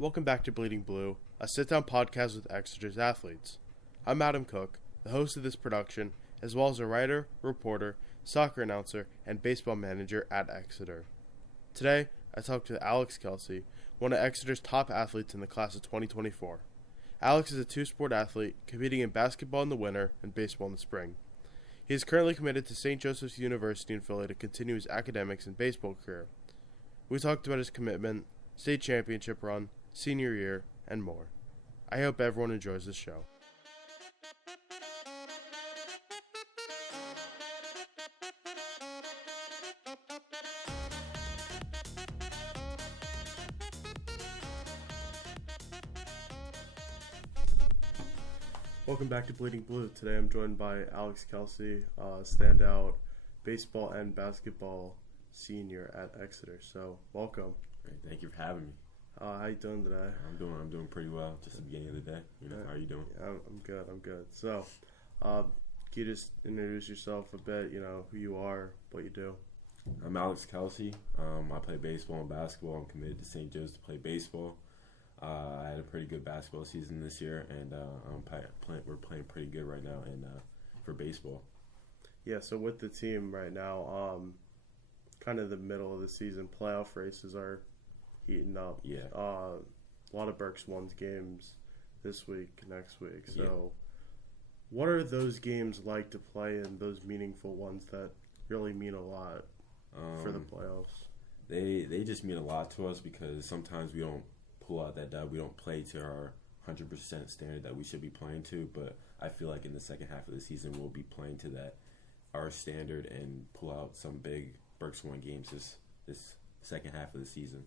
Welcome back to Bleeding Blue, a sit-down podcast with Exeter's athletes. I'm Adam Cooke, the host of this production, as well as a writer, reporter, soccer announcer, and baseball manager at Exeter. Today, I talked to Alex Kelsey, one of Exeter's top athletes in the class of 2024. Alex is a two-sport athlete, competing in basketball in the winter and baseball in the spring. He is currently committed to St. Joseph's University in Philly to continue his academics and baseball career. We talked about his commitment, state championship run, senior year, and more. I hope everyone enjoys this show. Welcome back to Bleeding Blue. Today I'm joined by Alex Kelsey, standout baseball and basketball senior at Exeter. So, welcome. Great, thank you for having me. How you doing today? I'm doing pretty well. Just the beginning of the day. How are you doing? Yeah, I'm good. So, can you just introduce yourself a bit? Who you are, what you do. I'm Alex Kelsey. I play baseball and basketball. I'm committed to St. Joe's to play baseball. I had a pretty good basketball season this year, and we're playing pretty good right now for baseball. Yeah. So with the team right now, kind of the middle of the season, playoff races are heating up. Yeah. A lot of Berks One's games this week, next week. So, What are those games like to play in? Those meaningful ones that really mean a lot for the playoffs. They just mean a lot to us because sometimes we don't pull out that dub. We don't play to our 100% standard that we should be playing to. But I feel like in the second half of the season we'll be playing to our standard and pull out some big Berks One games this second half of the season.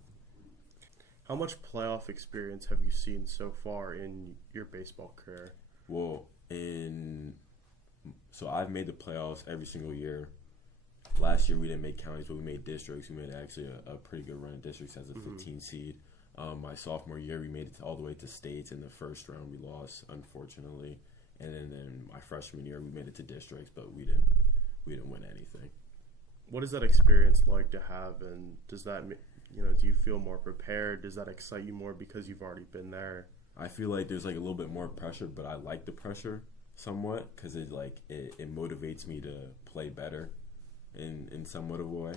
How much playoff experience have you seen so far in your baseball career? Well, so I've made the playoffs every single year. Last year we didn't make counties, but we made districts. We made actually a pretty good run in districts as a 15 seed. My sophomore year we made it all the way to states. In the first round we lost, unfortunately. And then my freshman year we made it to districts, but we didn't win anything. What is that experience like to have, and does that, do you feel more prepared? Does that excite you more because you've already been there? I feel like there's like a little bit more pressure, but I like the pressure somewhat because it motivates me to play better in somewhat of a way.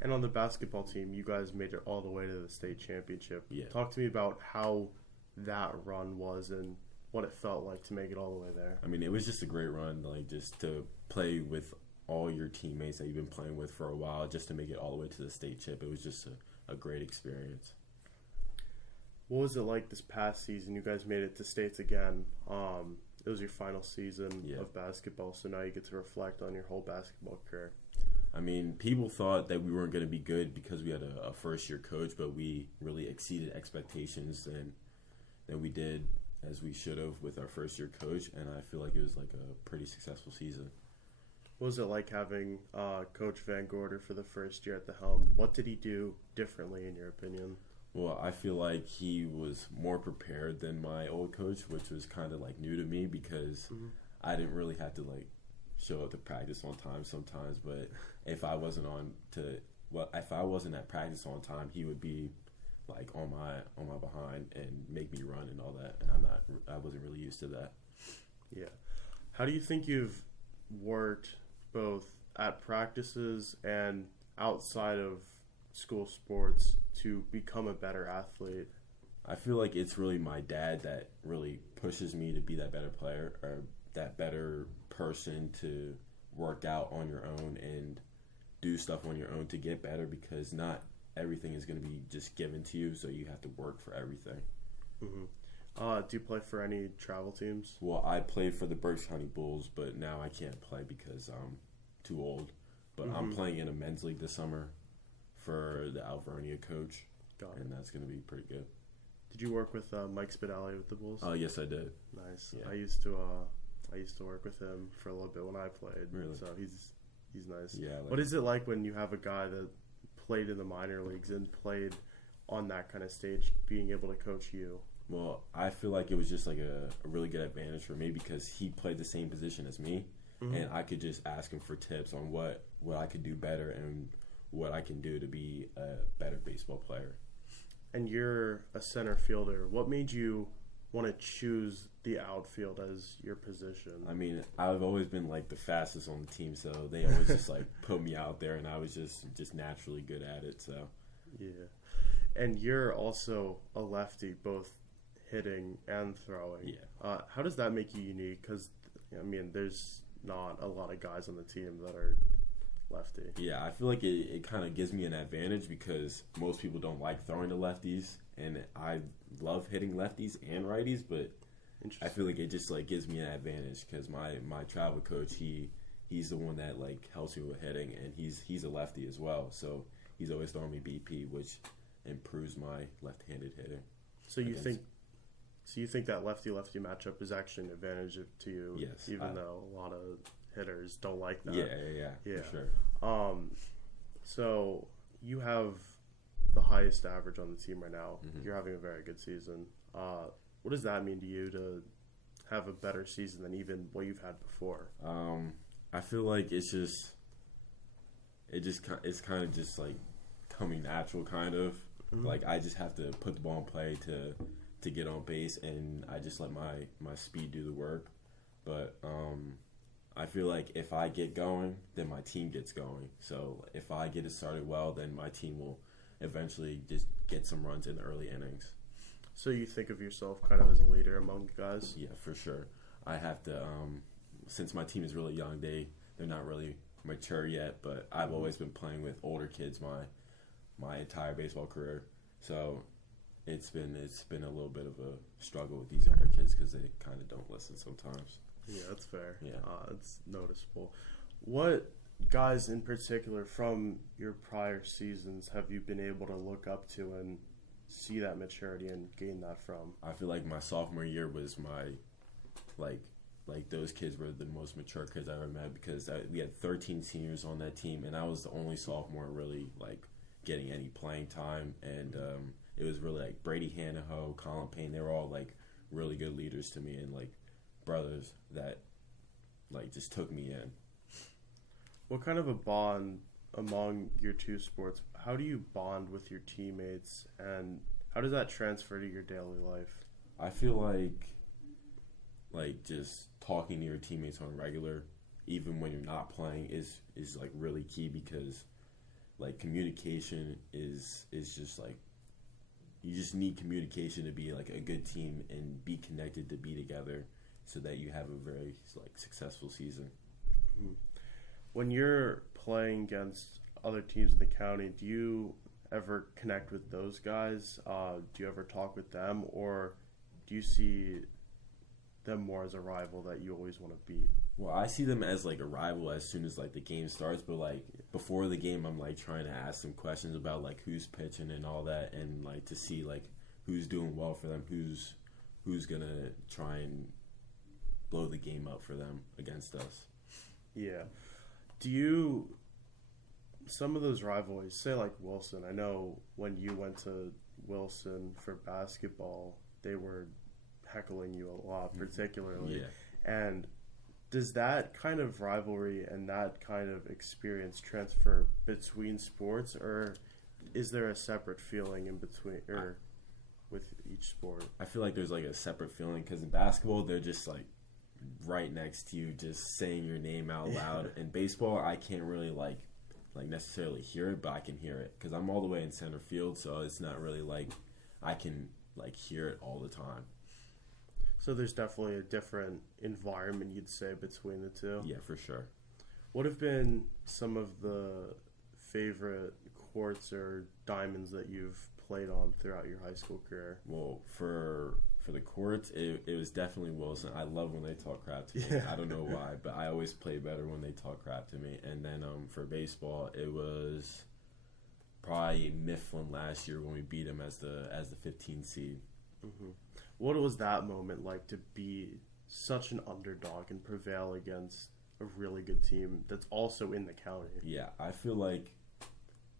And on the basketball team, you guys made it all the way to the state championship. Yeah. Talk to me about how that run was and what it felt like to make it all the way there. I mean, it was just a great run, like just to play with all your teammates that you've been playing with for a while, just to make it all the way to the state chip. It was just a great experience. What was it like this past season? You guys made it to states again. It was your final season of basketball, so now you get to reflect on your whole basketball career. I mean, people thought that we weren't going to be good because we had a first-year coach, but we really exceeded expectations than we did, as we should have, with our first-year coach, and I feel like it was like a pretty successful season. What was it like having Coach Van Gorder for the first year at the helm? What did he do differently, in your opinion? Well, I feel like he was more prepared than my old coach, which was kind of like new to me because I didn't really have to like show up to practice on time sometimes. But if I wasn't at practice on time, he would be like on my behind and make me run and all that. And I wasn't really used to that. Yeah. How do you think you've worked both at practices and outside of school sports to become a better athlete? I feel like it's really my dad that really pushes me to be that better player or that better person to work out on your own and do stuff on your own to get better, because not everything is going to be just given to you, so you have to work for everything. Do you play for any travel teams? Well, I played for the Berks County Bulls, but now I can't play because I'm too old. But I'm playing in a men's league this summer for the Alvernia coach, and that's going to be pretty good. Did you work with Mike Spidali with the Bulls? Yes, I did. Nice. Yeah. I used to work with him for a little bit when I played. Really? So he's nice. Yeah. What is it like when you have a guy that played in the minor leagues and played on that kind of stage, being able to coach you? Well, I feel like it was just like a really good advantage for me because he played the same position as me, and I could just ask him for tips on what I could do better and what I can do to be a better baseball player. And you're a center fielder. What made you want to choose the outfield as your position? I mean, I've always been like the fastest on the team, so they always just like put me out there, and I was just naturally good at it. So yeah, and you're also a lefty, both hitting and throwing. Yeah. How does that make you unique? Because I mean, there's not a lot of guys on the team that are lefty. Yeah, I feel like it kind of gives me an advantage because most people don't like throwing to lefties, and I love hitting lefties and righties, but I feel like it just like gives me an advantage because my travel coach, he's the one that like helps me with hitting, and he's a lefty as well, so he's always throwing me BP, which improves my left-handed hitting. So you think that lefty-lefty matchup is actually an advantage to you? Yes, even though a lot of hitters don't like that. Yeah, for sure. So you have the highest average on the team right now. Mm-hmm. You're having a very good season. What does that mean to you to have a better season than even what you've had before? I feel like it's kind of just like coming natural, kind of. Mm-hmm. Like I just have to put the ball in play to get on base, and I just let my speed do the work. But I feel like if I get going, then my team gets going. So if I get it started well, then my team will eventually just get some runs in the early innings. So you think of yourself kind of as a leader among the guys? Yeah, for sure. I have to, since my team is really young, they're not really mature yet, but I've always been playing with older kids my entire baseball career. So it's been a little bit of a struggle with these younger kids because they kind of don't listen sometimes. Yeah, that's fair. Yeah. It's noticeable. What guys in particular from your prior seasons have you been able to look up to and see that maturity and gain that from? I feel like my sophomore year was my, like those kids were the most mature kids I ever met because we had 13 seniors on that team, and I was the only sophomore really, like, getting any playing time, and it was really, like, Brady Hanaho, Colin Payne, they were all, like, really good leaders to me and, like, brothers that, like, just took me in. What kind of a bond among your two sports, how do you bond with your teammates, and how does that transfer to your daily life? I feel like just talking to your teammates on a regular, even when you're not playing, is like really key because like communication is just like you just need communication to be like a good team and be connected to be together so that you have a very like successful season. Mm-hmm. When you're playing against other teams in the county, do you ever connect with those guys? Do you ever talk with them, or do you see them more as a rival that you always want to beat? Well, I see them as like a rival as soon as like the game starts, but like before the game, I'm like trying to ask them questions about like who's pitching and all that, and like to see like who's doing well for them, who's gonna try and blow the game up for them against us. Yeah. Some of those rivalries, say like Wilson, I know when you went to Wilson for basketball, they were heckling you a lot, particularly. Yeah. And does that kind of rivalry and that kind of experience transfer between sports, or is there a separate feeling in between, or with each sport? I feel like there's like a separate feeling because in basketball, they're just like right next to you, just saying your name out loud. In baseball, I can't really like necessarily hear it, but I can hear it because I'm all the way in center field, so it's not really like I can like hear it all the time. So there's definitely a different environment, you'd say, between the two? Yeah, for sure. What have been some of the favorite courts or diamonds that you've played on throughout your high school career? Well, for the courts, it was definitely Wilson. I love when they talk crap to me. Yeah. I don't know why, but I always play better when they talk crap to me. And then for baseball, it was probably Mifflin last year when we beat them as the 15 seed. Mm-hmm. What was that moment like to be such an underdog and prevail against a really good team that's also in the county? Yeah, I feel like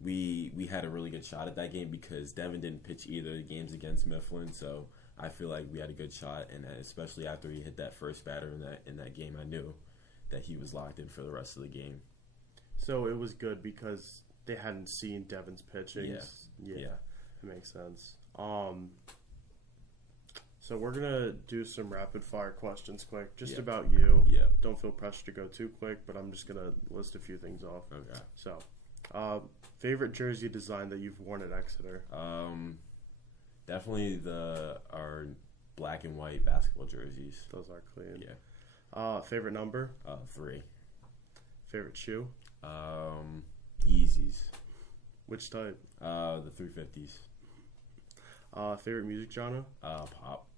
we had a really good shot at that game because Devin didn't pitch either of the games against Mifflin, so I feel like we had a good shot, and especially after he hit that first batter in that game, I knew that he was locked in for the rest of the game. So it was good because they hadn't seen Devin's pitching. Yeah. It makes sense. Um, so we're gonna do some rapid fire questions quick, just Yeah. about you. Yeah. Don't feel pressure to go too quick, but I'm just gonna list a few things off. Okay. So, favorite jersey design that you've worn at Exeter? Definitely our black and white basketball jerseys. Those are clean. Yeah. Favorite number? 3. Favorite shoe? Yeezys. Which type? The 350s. Favorite music genre? Pop.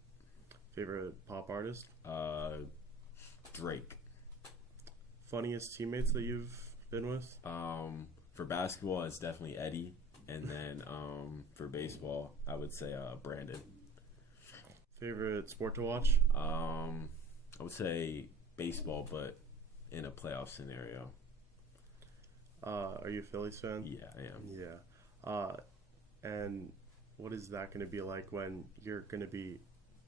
Favorite pop artist? Drake. Funniest teammates that you've been with? For basketball, it's definitely Eddie. And then for baseball, I would say Brandon. Favorite sport to watch? I would say baseball, but in a playoff scenario. Are you a Phillies fan? Yeah, I am. Yeah. And what is that going to be like when you're going to be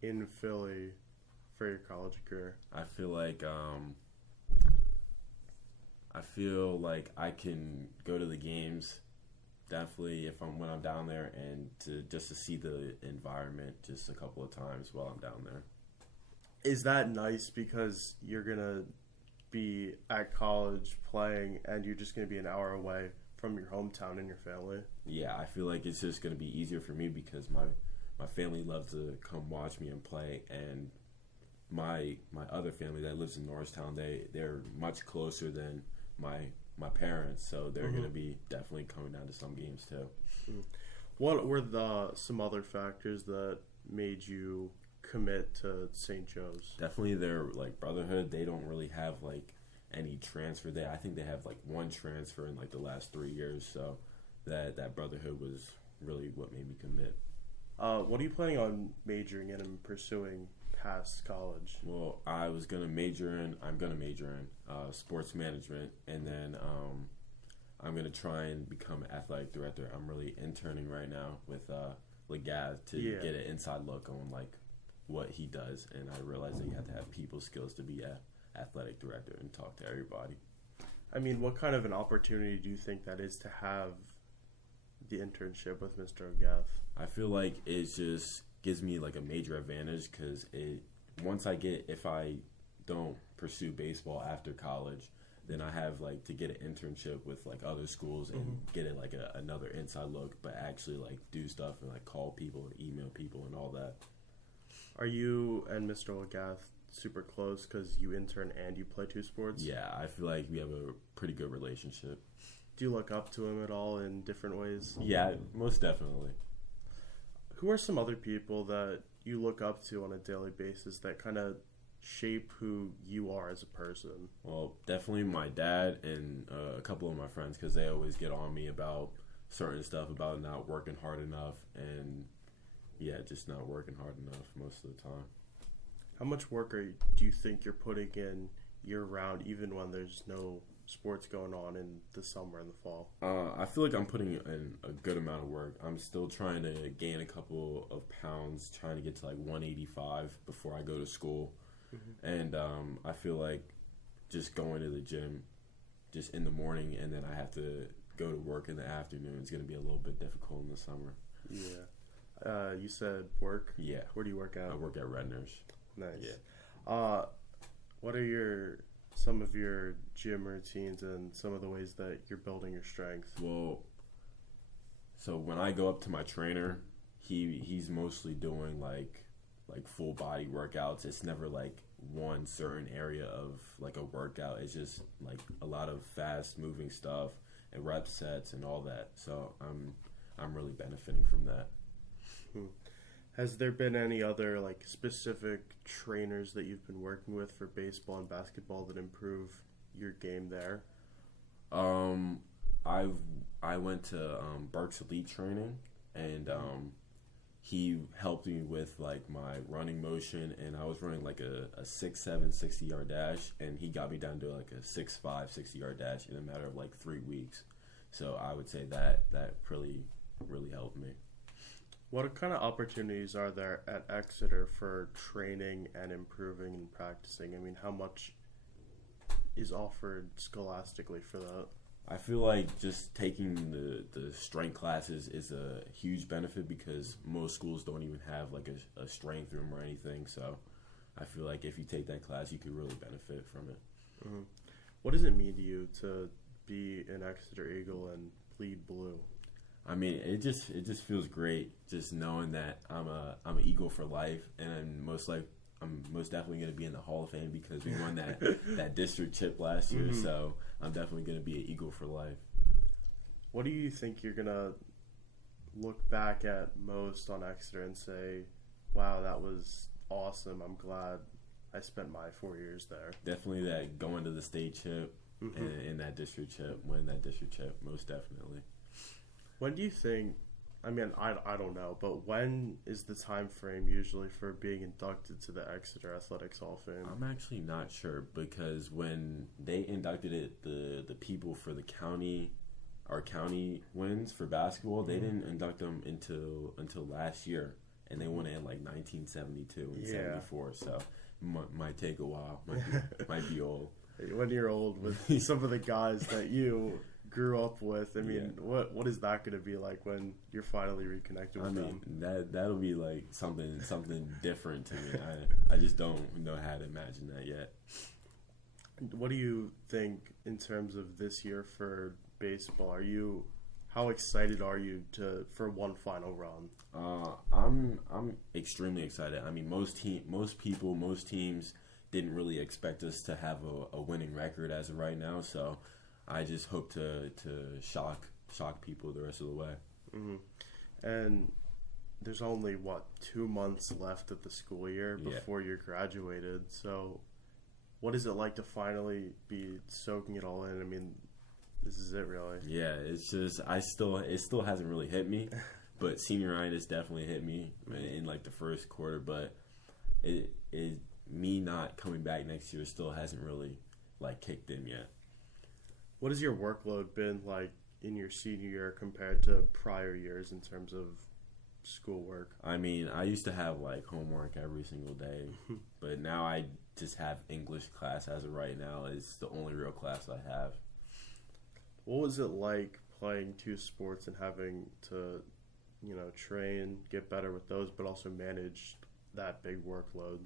in Philly for your college career? I feel like I can go to the games definitely when I'm down there, and to see the environment just a couple of times while I'm down there. Is that nice because you're going to be at college playing and you're just going to be an hour away from your hometown and your family? Yeah, I feel like it's just going to be easier for me because my family loves to come watch me and play, and my other family that lives in Norristown, they're much closer than my parents, so they're going to be definitely coming down to some games too. What were some other factors that made you commit to St. Joe's? Definitely their brotherhood. They don't really have any transfer there. I think they have one transfer in the last 3 years, so that brotherhood was really what made me commit. What are you planning on majoring in and pursuing past college? Well, I'm going to major in sports management, and then I'm going to try and become an athletic director. I'm really interning right now with Legath to get an inside look on what he does, and I realize that you have to have people skills to be an athletic director and talk to everybody. I mean, what kind of an opportunity do you think that is to have the internship with Mr. Legath? I feel like it just gives me a major advantage because if I don't pursue baseball after college, then I have to get an internship with other schools and get it another inside look, but actually do stuff and call people, email people, and all that. Are you and Mr. Legath super close because you intern and you play 2 sports? Yeah, I feel like we have a pretty good relationship. Do you look up to him at all in different ways? Yeah, most definitely. Who are some other people that you look up to on a daily basis that kind of shape who you are as a person? Well, definitely my dad and a couple of my friends, because they always get on me about certain stuff, about not working hard enough, and just not working hard enough most of the time. How much work do you think you're putting in year-round, even when there's no sports going on in the summer and the fall? I feel like I'm putting in a good amount of work. I'm still trying to gain a couple of pounds, trying to get to 185 before I go to school. And I feel like just going to the gym just in the morning and then I have to go to work in the afternoon is going to be a little bit difficult in the summer. Yeah. You said work? Yeah. Where do you work at? I work at Redner's. Nice. Yeah. What are some of your gym routines and some of the ways that you're building your strength? Well, so when I go up to my trainer, he's mostly doing like full body workouts. It's never one certain area of a workout. It's just a lot of fast moving stuff and rep sets and all that. So I'm really benefiting from that. Has there been any other specific trainers that you've been working with for baseball and basketball that improve your game there? I went to Burke's Elite Training, and he helped me with my running motion, and I was running a 6'7", 60-yard dash, and he got me down to a 6'5", 60-yard dash in a matter of 3 weeks. So I would say that really helped me. What kind of opportunities are there at Exeter for training and improving and practicing? I mean, how much is offered scholastically for that? I feel like just taking the strength classes is a huge benefit because most schools don't even have like a strength room or anything. So I feel like if you take that class, you could really benefit from it. Mm-hmm. What does it mean to you to be an Exeter Eagle and bleed blue? I mean, it just feels great just knowing that I'm an Eagle for life, and I'm most definitely going to be in the Hall of Fame because we won that district chip last year. Mm-hmm. So I'm definitely going to be an Eagle for life. What do you think you're going to look back at most on Exeter and say, wow, that was awesome. I'm glad I spent my 4 years there. Definitely that going to the state chip and in that district chip, win that district chip, most definitely. When do you think, I mean, I don't know, but when is the time frame usually for being inducted to the Exeter Athletics Hall of Fame? I'm actually not sure because when they inducted it, the people for the county, our county wins for basketball, they didn't induct them until last year, and they won it in like 1972 and 74, so might take a while, might be old. When you're old with some of the guys that you grew up with, I mean, what is that going to be like when you're finally reconnected with them? That'll be like something different to me. I just don't know how to imagine that yet. What do you think in terms of this year for baseball? How excited are you for one final run? I'm extremely excited. I mean, most teams didn't really expect us to have a winning record as of right now, so I just hope to shock people the rest of the way. Mm-hmm. And there's only 2 months left of the school year before you're graduated. So what is it like to finally be soaking it all in? I mean, this is it really. Yeah, it's just it still hasn't really hit me, but senioritis definitely hit me in like the first quarter. But me not coming back next year still hasn't really like kicked in yet. What has your workload been like in your senior year compared to prior years in terms of schoolwork? I mean, I used to have like homework every single day, but now I just have English class as of right now. It's the only real class I have. What was it like playing 2 sports and having to, train, get better with those, but also manage that big workload?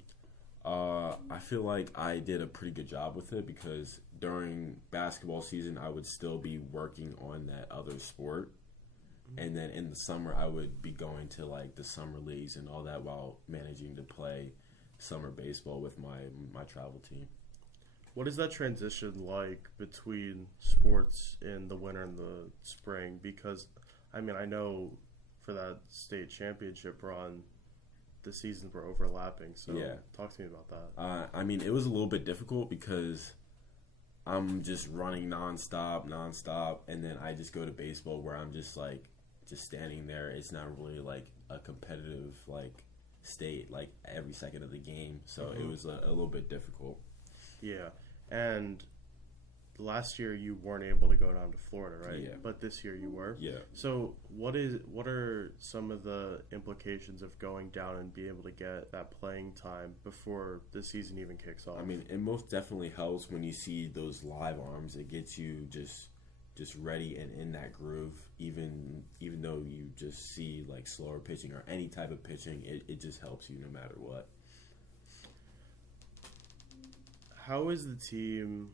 I feel like I did a pretty good job with it because during basketball season, I would still be working on that other sport. And then in the summer, I would be going to like the summer leagues and all that while managing to play summer baseball with my travel team. What is that transition like between sports in the winter and the spring? Because, I mean, I know for that state championship run, the seasons were overlapping. So talk to me about that. I mean, it was a little bit difficult because I'm just running nonstop, and then I just go to baseball where I'm just standing there. It's not really like a competitive like state like every second of the game. So it was a little bit difficult. Yeah, and last year you weren't able to go down to Florida, right? Yeah. But this year you were? Yeah. So what are some of the implications of going down and be able to get that playing time before the season even kicks off? I mean, it most definitely helps when you see those live arms. It gets you just ready and in that groove, even though you just see like slower pitching or any type of pitching, it just helps you no matter what. How is the team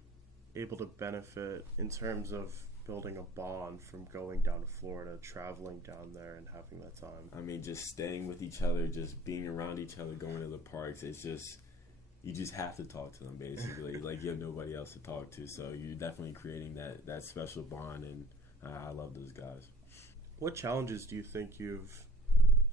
able to benefit in terms of building a bond from going down to Florida, traveling down there, and having that time? I mean, just staying with each other, just being around each other, going to the parks. It's just you just have to talk to them basically. Like you have nobody else to talk to, so you're definitely creating that special bond, and I love those guys. What challenges do you think you've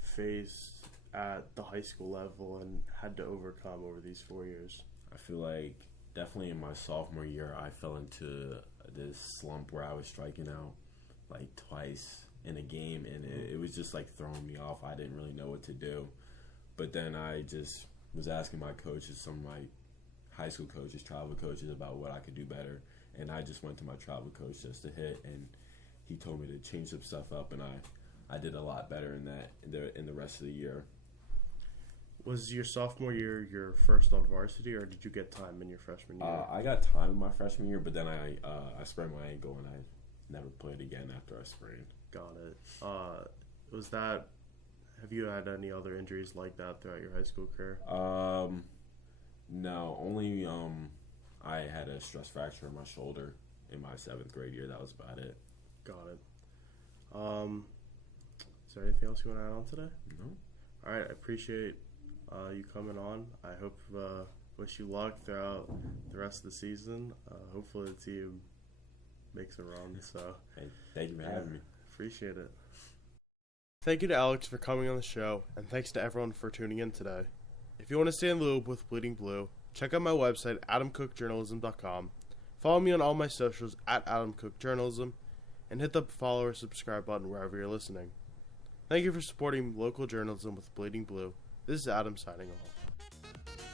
faced at the high school level and had to overcome over these 4 years? I feel like definitely in my sophomore year, I fell into this slump where I was striking out like twice in a game, and it was just like throwing me off. I didn't really know what to do. But then I just was asking my coaches, some of my high school coaches, travel coaches, about what I could do better. And I just went to my travel coach just to hit, and he told me to change some stuff up, and I did a lot better in the rest of the year. Was your sophomore year your first on varsity, or did you get time in your freshman year? I got time in my freshman year, but then I sprained my ankle and I never played again after I sprained. Got it. Have you had any other injuries like that throughout your high school career? No, only I had a stress fracture in my shoulder in my 7th grade year. That was about it. Got it. Is there anything else you want to add on today? No. All right, I appreciate you coming on. I hope wish you luck throughout the rest of the season. Hopefully the team makes a run. So, hey, thank you for having me. Appreciate it. Thank you to Alex for coming on the show, and thanks to everyone for tuning in today. If you want to stay in the loop with Bleeding Blue, check out my website, adamcookejournalism.com. Follow me on all my socials at adamcookejournalism, and hit the follow or subscribe button wherever you're listening. Thank you for supporting local journalism with Bleeding Blue. This is Adam signing off.